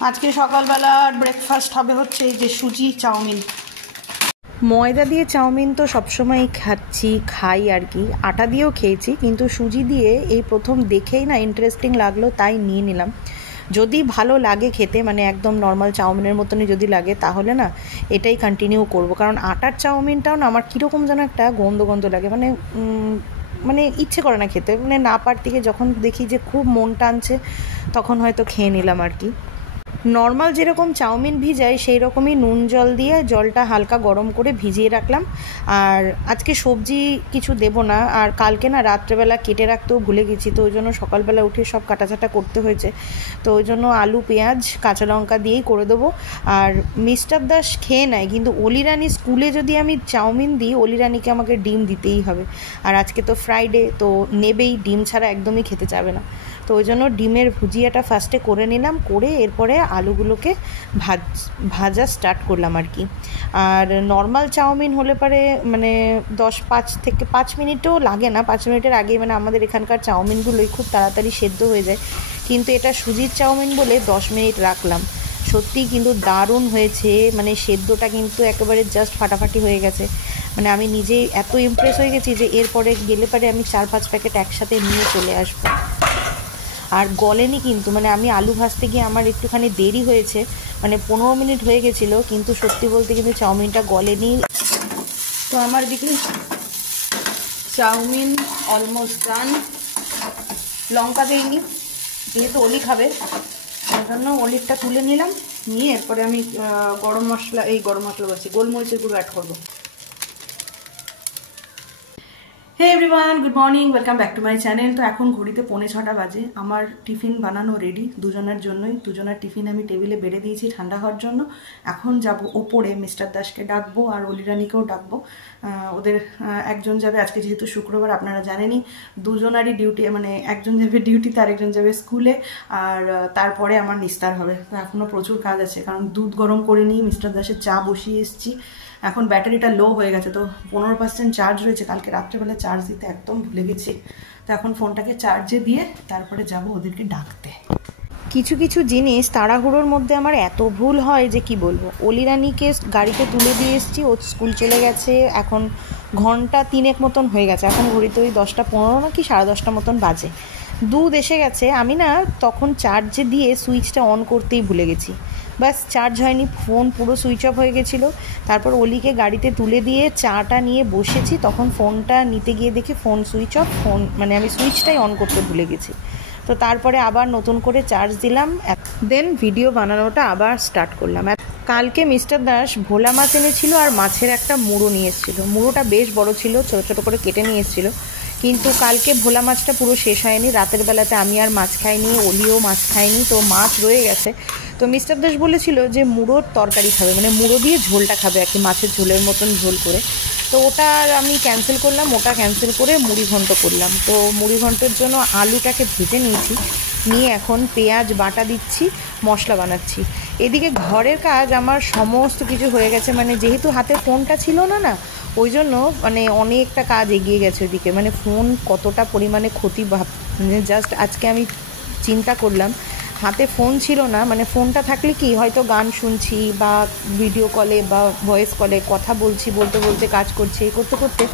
आज के সকালবেলা ব্রেকফাস্ট হবে হচ্ছে এই যে সুজি চাউমিন। ময়দা দিয়ে চাউমিন তো সবসময় খাই আর কি, আটা দিয়েও খেয়েছি, কিন্তু সুজি দিয়ে এই প্রথম দেখেই না ইন্টারেস্টিং লাগলো, তাই নিয়ে নিলাম। যদি ভালো লাগে খেতে, মানে একদম নর্মাল চাউমিনের মতনই যদি লাগে, তাহলে না এটাই কন্টিনিউ করব। কারণ আটার চাউমিনটাও না আমার কীরকম যেন একটা গন্ধ গন্ধ লাগে, মানে ইচ্ছে করে না খেতে, মানে না পারতে গিয়ে যখন দেখি যে খুব মন টানছে তখন হয়তো খেয়ে নিলাম আর কি। নর্মাল যেরকম চাউমিন ভিজাই সেই রকমই নুন জল দিয়ে জলটা হালকা গরম করে ভিজিয়ে রাখলাম। আর আজকে সবজি কিছু দেব না, আর কালকে না রাত্রেবেলা কেটে রাখতেও ভুলে গেছি, তো ওই জন্য সকালবেলা উঠে সব কাটাছাটা করতে হয়েছে। তো ওই জন্য আলু পেঁয়াজ কাঁচা লঙ্কা দিয়েই করে দেবো। আর মিস্টার দাস খেয়ে নেয়, কিন্তু অলিরানি স্কুলে যদি আমি চাউমিন দিই, অলিরানিকে আমাকে ডিম দিতেই হবে। আর আজকে তো ফ্রাইডে, তো নেবেই, ডিম ছাড়া একদমই খেতে চাবে না। তো ওই জন্য ডিমের ভুজিয়াটা ফার্স্টে করে নিলাম, করে এরপরে আলুগুলোকে ভাজা স্টার্ট করলাম আর কি। আর নর্মাল চাউমিন হলে পরে মানে 5 মিনিটও লাগে না, 5 মিনিটের আগেই মানে আমাদের এখানকার চাউমিনগুলোই খুব তাড়াতাড়ি সেদ্ধ হয়ে যায়। কিন্তু এটা সুজির চাউমিন বলে 10 মিনিট রাখলাম। সত্যিই কিন্তু দারুণ হয়েছে, মানে সেদ্ধটা কিন্তু একেবারে জাস্ট ফাটাফাটি হয়ে গেছে। মানে আমি নিজেই এত ইমপ্রেস হয়ে গেছি যে এরপরে গেলে পরে আমি 4-5 প্যাকেট একসাথে নিয়ে চলে আসবো। আর গলেনি কিন্তু, মানে আমি আলু ভাজতে গিয়ে আমার একটুখানি দেরি হয়েছে, মানে 15 মিনিট হয়ে গেছিলো, কিন্তু সত্যি বলতে কিন্তু চাউমিনটা গলেনি। তো আমার দিকে চাউমিন অলমোস্ট ডান। লঙ্কা দিইনি, যেহেতু অলি খাবে তার জন্য অলিরটা তুলে নিলাম, নিয়ে এরপরে আমি গরম মশলা বলছি গোলমরিচের গুঁড়ো অ্যাড করবো। Hey everyone, good morning, welcome back to my channel. তো এখন ঘড়িতে 5:45 বাজে। আমার টিফিন বানানো রেডি, দুজনের জন্যই। দুজনের টিফিন আমি টেবিলে বেড়ে দিয়েছি ঠান্ডা হওয়ার জন্য। এখন যাব ওপরে, মিস্টার দাসকে ডাকবো আর অলিরানিকেও ডাকবো। ওদের একজন যাবে, আজকে যেহেতু শুক্রবার আপনারা জানেনই, দুজনারই ডিউটি, মানে একজন যাবে ডিউটিতে আর একজন যাবে স্কুলে। আর তারপরে আমার নিস্তার হবে। তো এখনও প্রচুর কাজ আছে, কারণ দুধ গরম করে নিই, মিস্টার দাসের চা বসিয়ে এসেছি। এখন ব্যাটারিটা লো হয়ে গেছে, তো 15% চার্জ রয়েছে, কালকে রাত্রেবেলা চার্জ দিতে একদম ভুলে গেছি। তো এখন ফোনটাকে চার্জে দিয়ে তারপরে যাব ওদেরকে ডাকতে। কিছু কিছু জিনিস তাড়াহুড়োর মধ্যে আমার এত ভুল হয় যে কি বলবো। অলিরানিকে গাড়িতে তুলে দিয়ে এসেছি, ও স্কুল চলে গেছে, এখন ঘন্টা 3 মতন হয়ে গেছে, এখন ঘড়িতে ওই 10:15 না কি 10:30 মতন বাজে। দুধ এসে গেছে, আমি না তখন চার্জে দিয়ে সুইচটা অন করতেই ভুলে গেছি, ব্যাস চার্জ হয়নি, ফোন পুরো সুইচ অফ হয়ে গেছিলো। তারপর অলিকে গাড়িতে তুলে দিয়ে চাটা নিয়ে বসেছি, তখন ফোনটা নিতে গিয়ে দেখি ফোন সুইচ অফ, মানে আমি সুইচটাই অন করতে ভুলে গেছি। তো তারপরে আবার নতুন করে চার্জ দিলাম, দেন ভিডিও বানানোটা আবার স্টার্ট করলাম। কালকে মিস্টার দাস ভোলা মাছ এনেছিল আর মাছের একটা মুড়ো নিয়ে এসেছিলো। মুড়োটা বেশ বড় ছিল, ছোটো ছোটো করে কেটে নিয়ে এসেছিলো, কিন্তু কালকে ভোলা মাছটা পুরো শেষ হয়নি। রাতের বেলাতে আমি আর মাছ খাইনি, অলিও মাছ খাইনি, তো মাছ রয়ে গেছে। তো মিস্টার দাস বলেছিল যে মুড়োর তরকারি খাবে, মানে মুড়ো দিয়ে ঝোলটা খাবে আর কি, মাছের ঝোলের মতন ঝোল করে। তো ওটা আমি ক্যান্সেল করলাম, ওটা ক্যান্সেল করে মুড়ি ঘন্ট করলাম। তো মুড়ি ঘন্টের জন্য আলুটাকে ভেজে নিয়েছি, নিয়ে এখন পেঁয়াজ বাটা দিচ্ছি, মশলা বানাচ্ছি। এদিকে ঘরের কাজ আমার সমস্ত কিছু হয়ে গেছে, মানে যেহেতু হাতে ফোনটা ছিল না, ওই জন্য মানে অনেকটা কাজ এগিয়ে গেছে ওদিকে। মানে ফোন কতটা পরিমাণে ক্ষতি, মানে জাস্ট আজকে আমি চিন্তা করলাম, হাতে ফোন ছিল না, মানে ফোনটা থাকলে কি হয়তো গান শুনছি বা ভিডিও কলে বা ভয়েস কলে কথা বলছি, বলতে বলতে কাজ করছি, এই করতে করতে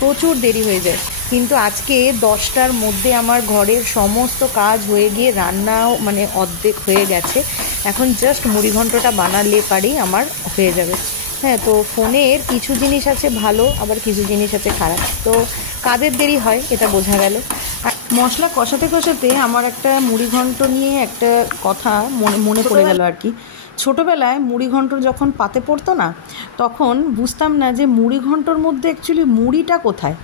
প্রচুর দেরি হয়ে যায়। কিন্তু আজকে 10টার মধ্যে আমার ঘরের সমস্ত কাজ হয়ে গিয়ে রান্নাও মানে অর্ধেক হয়ে গেছে। এখন জাস্ট মুড়ি ঘন্টটা বানালে পারেই আমার হয়ে যাবে। হ্যাঁ, তো ফোনের কিছু জিনিস আছে ভালো, আবার কিছু জিনিস আছে খারাপ, তো কাদের দেরি হয় এটা বোঝা গেল। আর মশলা কষাতে কষাতে আমার একটা মুড়িঘণ্ট নিয়ে একটা কথা মনে পড়ে গেল আর কি। ছোটোবেলায় মুড়িঘণ্ট যখন পাতে পড়তো না, তখন বুঝতাম না যে মুড়িঘণ্টর মধ্যে অ্যাকচুয়ালি মুড়িটা কোথায়।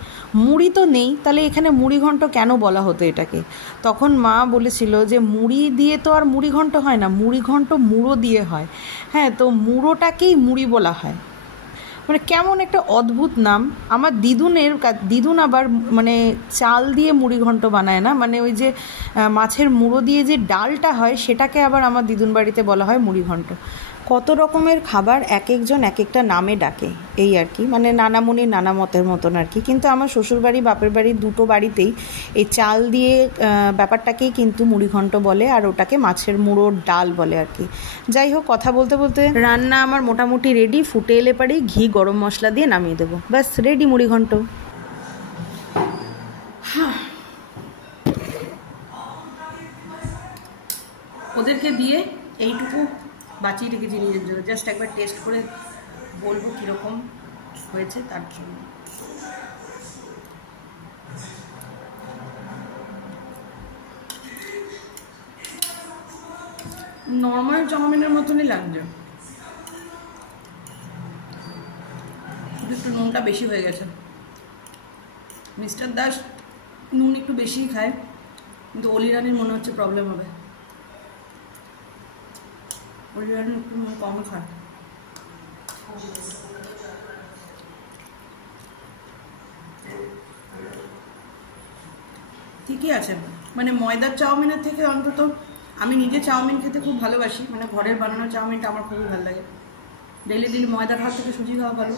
মুড়ি তো নেই, তাহলে এখানে মুড়িঘণ্ট কেন বলা হতো এটাকে। তখন মা বলেছিল যে মুড়ি দিয়ে তো আর মুড়িঘণ্ট হয় না, মুড়িঘণ্ট মুড়ো দিয়ে হয়। হ্যাঁ, তো মুড়োটাকেই মুড়ি বলা হয়, মানে কেমন একটা অদ্ভুত নাম। আমার দিদুন আবার মানে চাল দিয়ে মুড়িঘণ্ট বানায় না, মানে ওই যে মাছের মুড়ো দিয়ে যে ডালটা হয় সেটাকে আবার আমার দিদুন বাড়িতে বলা হয় মুড়িঘণ্ট। কত রকমের খাবার এক একজন এক একটা নামে ডাকে, এই আর কি, মানে নানামুনির নানা মতের মতন আর কি। কিন্তু আমার শ্বশুরবাড়ি বাপের বাড়ি দুটো বাড়িতেই এই চাল দিয়ে ব্যাপারটাকেই কিন্তু মুড়িঘণ্ট বলে, আর ওটাকে মাছের মুড়োর ডাল বলে আর কি। যাই হোক, কথা বলতে বলতে রান্না আমার মোটামুটি রেডি। ফুটে এলে পারেই ঘি গরম মশলা দিয়ে নামিয়ে দেবো, ব্যাস রেডি মুড়িঘণ্ট। ওদেরকে দিয়ে এইটুকু বাঁচিয়ে রেখেছি নিজের জন্য, জাস্ট একবার টেস্ট করে বলবো কীরকম হয়েছে তার জন্য। নর্মাল চাউমিনের মতনই লাগছে, শুধু একটু নুনটা বেশি হয়ে গেছে। মিস্টার দাস নুন একটু বেশিই খায়, কিন্তু অলি রানির মনে হচ্ছে প্রবলেম হবে। অলি রানি একটু নুন কম খায়। ঠিকই আছে, মানে ময়দার চাউমিনের থেকে অন্তত আমি নিজে চাউমিন খেতে খুব ভালোবাসি, মানে ঘরের বানানো চাউমিনটা আমার খুবই ভালো লাগে। ডেলি ডেলি ময়দা খাওয়ার থেকে সুজি খাওয়া ভালো।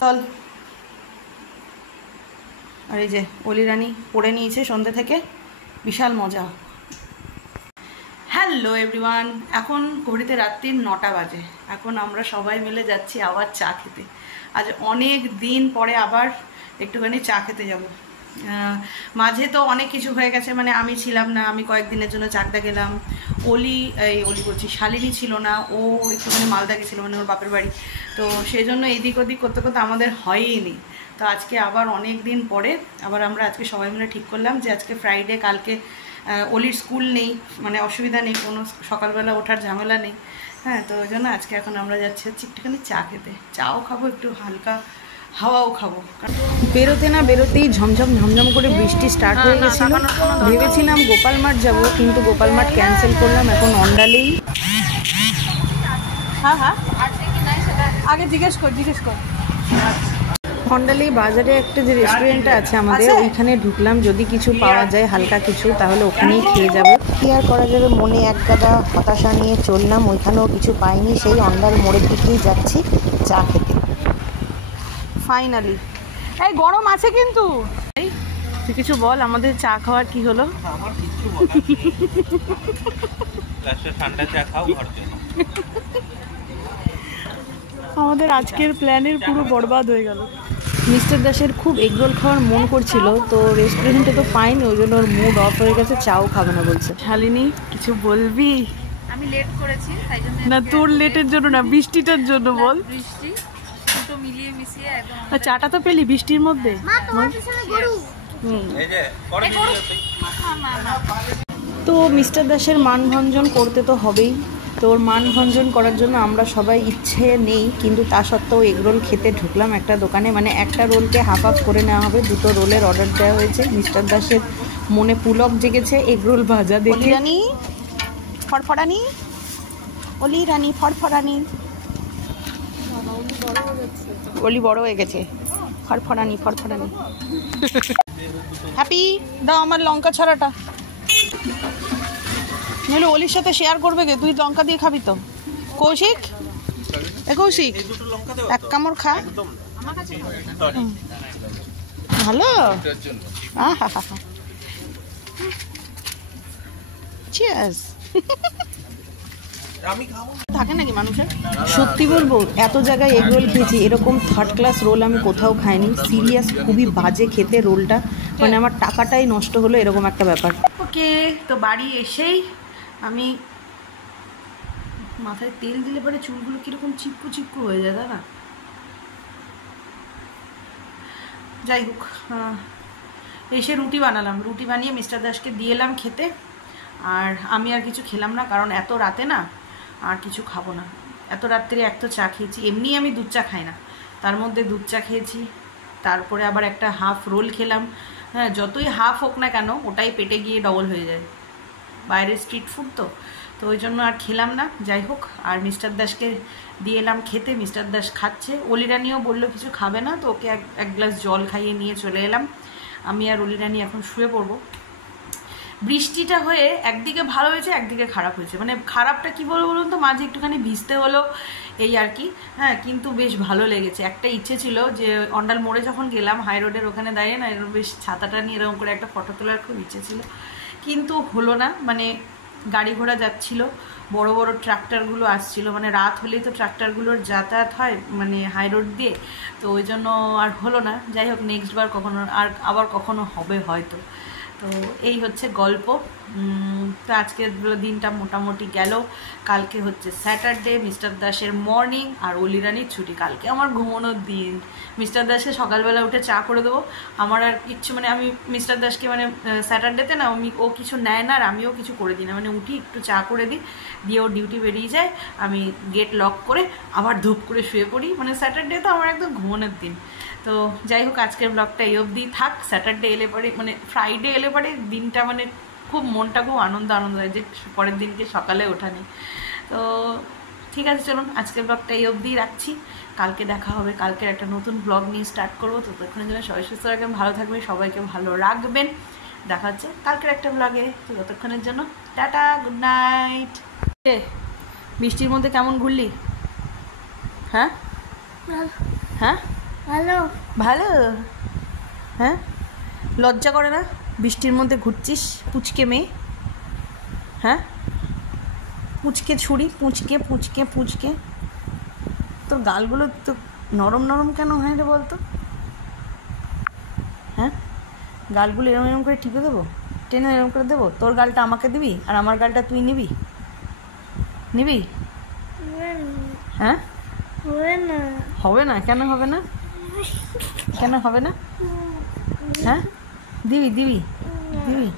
চল। আর এই যে অলি রানি পড়ে নিয়েছে সন্ধ্যে থেকে, বিশাল মজা। হ্যালো এভরিওয়ান, এখন ঘড়িতে রাত্রির 9টা বাজে। এখন আমরা সবাই মিলে যাচ্ছি আবার চা খেতে। আজ অনেক দিন পরে আবার একটুখানি চা খেতে যাব। মাঝে তো অনেক কিছু হয়ে গেছে, মানে আমি ছিলাম না, আমি কয়েকদিনের জন্য চাকদা গেলাম। অলি বলছি শালিনী ছিল না, ও একটুখানি মালদা গেছিলো, মানে ওর বাপের বাড়ি। তো সেই জন্য এদিক ওদিক করতে করতে আমাদের হয়ই নি। তো আজকে আবার অনেক দিন পরে আবার আমরা আজকে সবাই মিলে ঠিক করলাম যে আজকে ফ্রাইডে, কালকে অলির স্কুল নেই, মানে অসুবিধা নেই, কোনো সকালবেলা ওঠার ঝামেলা নেই। হ্যাঁ, তো ওই জন্য আজকে এখন আমরা যাচ্ছি হচ্ছে একটুখানি চা খেতে। চাও খাবো, একটু হালকা হাওয়াও খাবো। বেরোতে না বেরোতেই ঝমঝম ঝমঝম করে বৃষ্টি স্টার্ট হয়ে গেছিল। ভেবেছিলাম গোপাল মাঠ যাবো, কিন্তু গোপাল মাঠ ক্যান্সেল করলাম। এখন অন্ডালেই। হ্যাঁ হ্যাঁ, আগে জিজ্ঞেস কর। হন্ডালি বাজারে একটা যে রেস্টুরেন্টটা আছে আমাদের, ওইখানে ঢুকলাম। যদি কিছু পাওয়া যায় হালকা কিছু, তাহলে ওখানেই খেয়ে যাবো। কি আর করা যাবে, মনে এক গাদা হতাশা নিয়ে চললাম। ওইখানেও কিছু পাইনি, সেই অন্ডাল মোড়ের দিকেই যাচ্ছি চা খেতে। ফাইনালি এই গরম আছে, কিন্তু তুই কিছু বল, আমাদের চা খাওয়ার কি হলো? আমার কিছু বলার নেই, ঠান্ডা চা খাও ঘর জন্য। আমাদের আজকের প্ল্যানের পুরো বরবাদ হয়ে গেল। মিস্টার দাসের খুব এগরোল খাওয়ার মন করছিল, তো রেস্টুরেন্টে তো পাইনি, ওই জন্য ওর মুড অফ হয়ে গেছে, চাও খাবে না বলছে। শালিনী কিছু বলবি? আমি লেট করেছি, তাই জন্য না, তোর লেটের জন্য না, বৃষ্টিটার জন্য বল। বৃষ্টি দুটো মিলিয়ে মিশিয়ে একদম। চাটা তো পেলি বৃষ্টির মধ্যে। এই যে পরে তো মিস্টার দাসের মানভঞ্জন করতে তো হবেই। তো ওর মানভঞ্জন করার জন্য আমরা সবাই ইচ্ছে নেই, কিন্তু তা সত্ত্বেও এগরোল খেতে ঢুকলাম একটা দোকানে। মানে একটা রোলকে হাফ হাফ করে নেওয়া হবে, দুটো রোলের অর্ডার দেওয়া হয়েছে। মিস্টার দাসের মনে পুলক জেগেছে এগরোল ভাজা দেখে। রানী ফরফরানি, অলি রানী ফরফরানি, অলি বড় হয়ে গেছে, ফরফরানি। হ্যাপি দাও আমার লঙ্কা ছড়াটা, নইলে অলির সাথে শেয়ার করবে গে, তুই লঙ্কা দিয়ে খাবি তো। কৌশিক, কৌশিক এক কামড় খা। ভালো, থাকে নাকি মানুষের? সত্যি বলবো, এত জায়গায় এগ রোল খেয়েছি, এরকম থার্ড ক্লাস রোল আমি কোথাও খাইনি। সিরিয়াস, খুবই বাজে খেতে রোলটা, মানে আমার টাকাটাই নষ্ট হলো, এরকম একটা ব্যাপার। ওকে, তো বাড়ি এসেই আমি মাথায় তেল দিলে পরে চুলগুলো কীরকম চিপকু হয়ে যায়, না? যাই হোক, এসে রুটি বানালাম, রুটি বানিয়ে মিস্টার দাসকে দিয়ে এলাম খেতে। আর আমি আর কিছু খেলাম না, কারণ এত রাতে না আর কিছু খাবো না। এত রাত্রে এক তো চা খেয়েছি, এমনি আমি দুধ চা খাই না, তার মধ্যে দুধ চা খেয়েছি, তারপরে আবার একটা হাফ রোল খেলাম। হ্যাঁ, যতই হাফ হোক না কেন, ওটাই পেটে গিয়ে ডবল হয়ে যায়, বাইরের স্ট্রিট ফুড তো ওই জন্য আর খেলাম না। যাই হোক, আর মিস্টার দাসকে দিয়ে এলাম খেতে, মিস্টার দাস খাচ্ছে। অলিরানিও বললো কিছু খাবে না, তো ওকে এক গ্লাস জল খাইয়ে নিয়ে চলে এলাম। আমি আর অলিরানি এখন শুয়ে পড়বো। বৃষ্টিটা হয়ে একদিকে ভালো হয়েছে একদিকে খারাপ হয়েছে, মানে খারাপটা কি বলবো বলুন তো, মাঝে একটুখানি ভিজতে হলো এই আর কি। হ্যাঁ, কিন্তু বেশ ভালো লেগেছে। একটা ইচ্ছে ছিল যে অন্ডাল মোড়ে যখন গেলাম হাই রোডের ওখানে দাঁড়িয়ে না এরকম বেশ ছাতাটা নিয়ে এরকম করে একটা ফটো তোলার খুব ইচ্ছে ছিল, কিন্তু হলো না। মানে গাড়ি ঘোড়া যাচ্ছিল, বড় বড় ট্রাক্টরগুলো আসছিল, মানে রাত হলেই তো ট্রাক্টরগুলোর যাতায়াত হয় মানে হাই রোড দিয়ে, তো ওই জন্য আর হলো না। যাই হোক, নেক্সট বার কখনো আবার কখনো হবে হয়তো। তো এই হচ্ছে গল্প। তো আজকের দিনটা মোটামুটি গেল। কালকে হচ্ছে স্যাটারডে, মিস্টার দাসের মর্নিং আর অলিরানির ছুটি। কালকে আমার ঘুমানোর দিন। মিস্টার দাসকে সকালবেলা উঠে চা করে দেবো। আমার আর কিচ্ছু, মানে আমি মিস্টার দাসকে মানে স্যাটারডেতে না ও কিছু নেয় না আর আমিও কিছু করে দিই না, মানে উঠি একটু চা করে দিই, দিয়ে ও ডিউটি বেরিয়ে যায়, আমি গেট লক করে আবার ধূপ করে শুয়ে পড়ি। মানে স্যাটারডে তো আমার একদম ঘুমানোর দিন। তো যাই হোক, আজকের ব্লগটা এই অবধি থাক। স্যাটারডে এলে পরে মানে ফ্রাইডে এলে পরে দিনটা মানে খুব মনটা খুব আনন্দ হয় যে পরের দিনকে সকালে ওঠা নেই। তো ঠিক আছে, চলুন আজকের ব্লগটা এই অবধি রাখছি। কালকে দেখা হবে, কালকের একটা নতুন ব্লগ নিয়ে স্টার্ট করবো। তো ততক্ষণের জন্য সবাই সুস্থ রাখবেন, ভালো থাকবেন, সবাইকে ভালো রাখবেন। দেখা হচ্ছে কালকের একটা ব্লগে। তো ততক্ষণের জন্য টাটা, গুড নাইট। বৃষ্টির মধ্যে কেমন ঘুরলি? হ্যাঁ হ্যাঁ ভালো ভালো। হ্যাঁ, লজ্জা করে না বৃষ্টির মধ্যে ঘুরছিস? পুচকে মেয়ে। হ্যাঁ, পুচকে ছুরি, পুচকে পুচকে পুচকে। তোর গালগুলো তো নরম নরম কেন হয় রে বলতো? হ্যাঁ, গালগুলো এরম এরম করে টিপে দেবো, টেনে এরম করে দেবো? তোর গালটা আমাকে দিবি আর আমার গালটা তুই নিবি? হ্যাঁ, হবে না। কেন হবে না? কেন হবে না? হ্যাঁ, দিবি দিবি দিবি।